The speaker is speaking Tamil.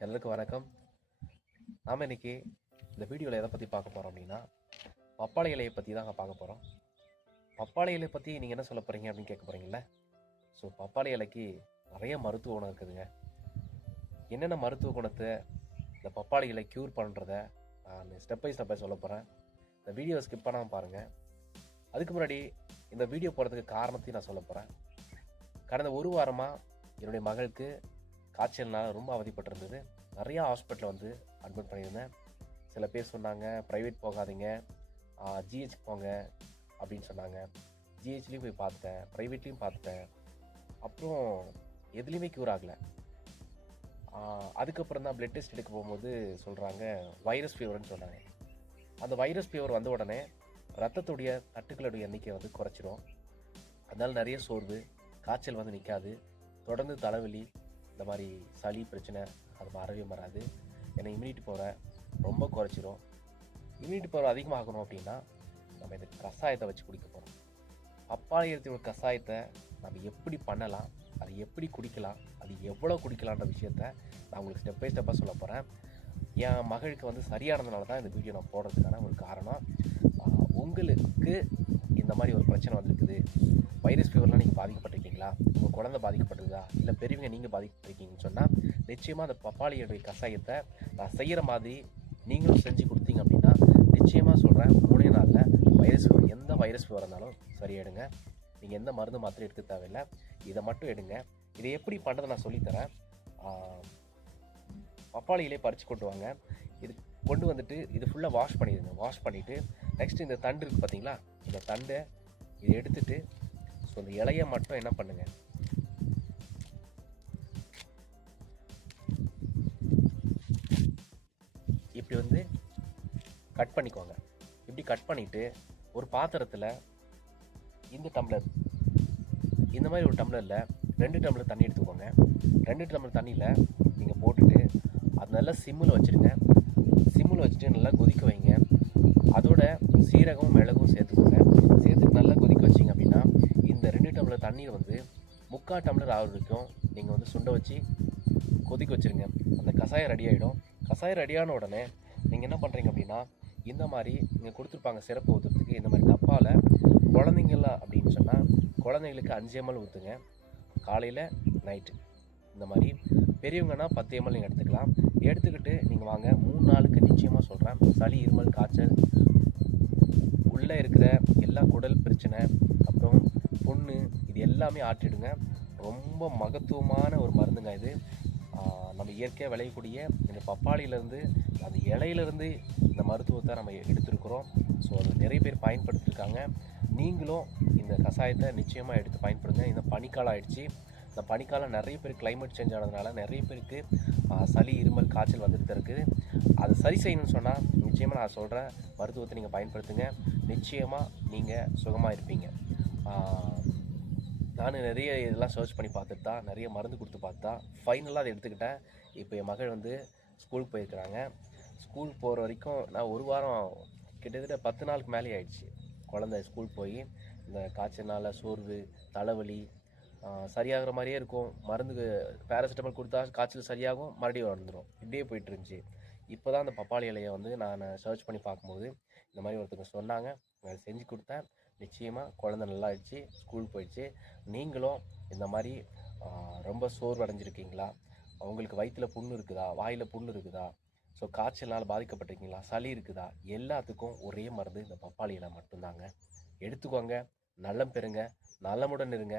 எல்லாருக்கும் வணக்கம். நாம் இன்னைக்கு இந்த வீடியோவில் எதை பற்றி பார்க்க போகிறோம் அப்படின்னா பப்பாளி இலையை பற்றி தான் பார்க்க போகிறோம் பப்பாளி இலையை பற்றி நீங்கள் என்ன சொல்ல போகிறீங்க அப்படின்னு கேட்க போகிறீங்களே ஸோ பப்பாளி இலைக்கு நிறைய மருத்துவ குணம் இருக்குதுங்க. என்னென்ன மருத்துவ குணத்தை இந்த பப்பாளி இலை க்யூர் பண்ணுறத நான் ஸ்டெப் பை ஸ்டெப்பாக சொல்ல போகிறேன் இந்த வீடியோ ஸ்கிப் பண்ணாமல் பாருங்கள் அதுக்கு முன்னாடி இந்த வீடியோ போடுறதுக்கு காரணத்தையும் நான் சொல்ல போகிறேன் கடந்த ஒரு வாரமாக என்னுடைய மகளுக்கு காய்ச்சல்னால் ரொம்ப அவதிப்பட்டிருந்தது. நிறையா ஹாஸ்பிட்டலில் வந்து அட்மிட் பண்ணியிருந்தேன். சில பேர் சொன்னாங்க ப்ரைவேட் போகாதீங்க. ஜிஹெச் போங்க அப்படின்னு சொன்னாங்க. ஜிஹெச்லேயும் போய் பார்த்தேன் ப்ரைவேட்லேயும் பார்த்தேன். அப்புறம் எதுலேயுமே க்யூர் ஆகலை. அதுக்கப்புறம் தான் பிளட் டெஸ்ட் எடுக்க போகும்போது சொல்கிறாங்க வைரஸ் ஃபீவர்னு சொன்னாங்க. அந்த வைரஸ் ஃபீவர் வந்த உடனே ரத்தத்துடைய தட்டுக்களுடைய எண்ணிக்கை வந்து குறைச்சிரும். அதனால் நிறைய சோர்வு காய்ச்சல் வந்து நிற்காது தொடர்ந்து தலைவலி இந்த மாதிரி சளி பிரச்சனை அது வரவே வராது. ஏன்னா இம்யூனிட்டி பவரை ரொம்ப குறைச்சிரும். இம்யூனிட்டி பவர் அதிகமாகணும் அப்படின்னா நம்ம இந்த கஷாயத்தை வச்சு குடிக்க போகிறோம் பப்பாளி ஒரு கஷாயத்தை நம்ம எப்படி பண்ணலாம் அது எப்படி குடிக்கலாம் அது எவ்வளோ குடிக்கலான்ற விஷயத்த நான் உங்களுக்கு ஸ்டெப் பை ஸ்டெப்பாக சொல்ல போகிறேன் என் மகளுக்கு வந்து சரியானதுனால தான் இந்த வீடியோ நான் போடுறதுக்கான ஒரு காரணம். உங்களுக்கு இந்த மாதிரி ஒரு பிரச்சனை வந்திருக்குது. வைரஸ் ஃபீவர்லாம் நீங்கள் பாதிக்கப்பட்டிருக்கீங்களா? உங்கள் குழந்தை பாதிக்கப்பட்டிருக்கா? இல்லை பெரியவங்க நீங்கள் பாதிக்கப்பட்டிருக்கீங்கன்னு சொன்னால் நிச்சயமாக அந்த பப்பாளியோடைய கஷாயத்தை நான் செய்கிற மாதிரி நீங்களும் செஞ்சு கொடுத்தீங்க அப்படின்னா நிச்சயமாக சொல்கிறேன் மூணே நாளில் வைரஸ் ஃபீவர் எந்த வைரஸ் ஃபீவர் இருந்தாலும் சரியாயிடுங்க நீங்கள் எந்த மருந்து மாத்திரை எடுக்க தேவையில்லை. இதை மட்டும் எடுங்க. இதை எப்படி பண்ணுறதை நான் சொல்லித்தரேன். பப்பாளியிலே பறித்து கொண்டு வாங்க. இது கொண்டு வந்துட்டு இது ஃபுல்லாக வாஷ் பண்ணிடுங்க. வாஷ் பண்ணிவிட்டு நெக்ஸ்ட் இந்த தண்டு இருக்குது பார்த்தீங்களா இந்த தண்டை இதை எடுத்துட்டு ஸோ இந்த இலையை மட்டும் என்ன பண்ணுங்க? இப்படி வந்து கட் பண்ணிக்கோங்க. இப்படி கட் பண்ணிவிட்டு ஒரு பாத்திரத்தில் இந்த டம்ளர் இந்த மாதிரி ஒரு டம்ளரில் ரெண்டு டம்ளர் தண்ணி எடுத்துக்கோங்க. ரெண்டு டம்ளர் தண்ணியில் நீங்கள் போட்டுட்டு அது நல்லா சிம்மில் வச்சுருங்க சிம்மில் வச்சுட்டு நல்லா கொதிக்க வைங்க. அதோட சீரகம் மிளகும் சேர்த்துக்கோங்க. சேர்த்துட்டு நல்லா கொதிக்க வச்சிங்க அப்படின்னா இந்த ரெண்டு டம்ளர் தண்ணீர் வந்து முக்கால் டம்ளர் ஆகுற வரைக்கும் நீங்கள் வந்து சுண்டை வச்சு கொதிக்க வச்சுருங்க. அந்த கஷாயம் ரெடி ஆகிடும் கஷாயம் ரெடியான உடனே நீங்கள் என்ன பண்ணுறீங்க அப்படின்னா இந்த மாதிரி நீங்கள் கொடுத்துருப்பாங்க சிறப்பு ஊற்றுறதுக்கு இந்த மாதிரி டப்பாவில் குழந்தைங்கள அப்படின்னு சொன்னால் குழந்தைங்களுக்கு அஞ்சு எம்எல் ஊற்றுங்க காலையில் நைட்டு இந்த மாதிரி பெரியவங்கன்னா பத்து எம்எல் நீங்கள் எடுத்துக்கலாம். எடுத்துக்கிட்டு நீங்கள் வாங்க. மூணு நாளுக்கு நிச்சயமாக சொல்கிறேன் சளி இருமல் காய்ச்சல் உள்ளே இருக்கிற எல்லா குடல் பிரச்சனை அப்புறம் பொண்ணு இது எல்லாமே ஆற்றிடுங்க. ரொம்ப மகத்துவமான ஒரு மருந்துங்க இது. நம்ம இயற்கையாக விளையக்கூடிய இந்த பப்பாளியிலேருந்து அந்த இலையிலேருந்து இந்த மருத்துவத்தை நம்ம எடுத்திருக்கிறோம். ஸோ அது நிறைய பேர் பயன்படுத்திருக்காங்க நீங்களும் இந்த கஷாயத்தை நிச்சயமாக எடுத்து பயன்படுங்க. இந்த பனிக்காலம் ஆயிடுச்சு. இந்த பனிக்காலம் நிறைய பேர் கிளைமேட் சேஞ்ச் ஆனதுனால நிறைய பேருக்கு சளி இருமல் காய்ச்சல் வந்துட்டு தான் இருக்குது அது சரி செய்யணும்னு சொன்னால் நிச்சயமாக நான் சொல்கிறேன் மருத்துவத்தை நீங்கள் பயன்படுத்துங்க. நிச்சயமாக நீங்கள் சுகமாக இருப்பீங்க. நான் நிறைய இதெல்லாம் சர்ச் பண்ணி பார்த்துட்டு தான் நிறைய மருந்து கொடுத்து பார்த்து தான் ஃபைனலாக அதை எடுத்துக்கிட்டேன். இப்போ என் மகள் வந்து ஸ்கூலுக்கு போயிருக்கிறாங்க. ஸ்கூல் போகிற வரைக்கும் நான் ஒரு வாரம் கிட்டத்தட்ட பத்து நாளுக்கு மேலே ஆயிடுச்சு. குழந்தை ஸ்கூல் போய் இந்த காய்ச்சல்னால சோர்வு தலைவலி சரியாகிற மாதிரியே இருக்கும். மருந்து பேராசிட்டமால் கொடுத்தா காய்ச்சல் சரியாகும் மறுபடியும் வந்துடும் இப்படியே போயிட்டு இருந்துச்சு இப்போ தான் அந்த பப்பாளி இலையை வந்து நான் சர்ச் பண்ணி பார்க்கும்போது இந்த மாதிரி ஒருத்தங்க சொன்னாங்க. நான் செஞ்சு கொடுத்தேன். நிச்சயமாக குழந்தை நல்லா ஆயிடுச்சு ஸ்கூல் போயிடுச்சு. நீங்களும் இந்த மாதிரி ரொம்ப சோர்வடைஞ்சிருக்கீங்களா? அவங்களுக்கு வயிற்றில் புண்ணு இருக்குதா? வாயில் புண்ணு இருக்குதா? ஸோ காய்ச்சல்னால் பாதிக்கப்பட்டிருக்கீங்களா? சளி இருக்குதா? எல்லாத்துக்கும் ஒரே மருந்து இந்த பப்பாளி இலை மட்டும்தாங்க. எடுத்துக்கோங்க. நலம் பெறுங்க. நலமுடன் இருங்க.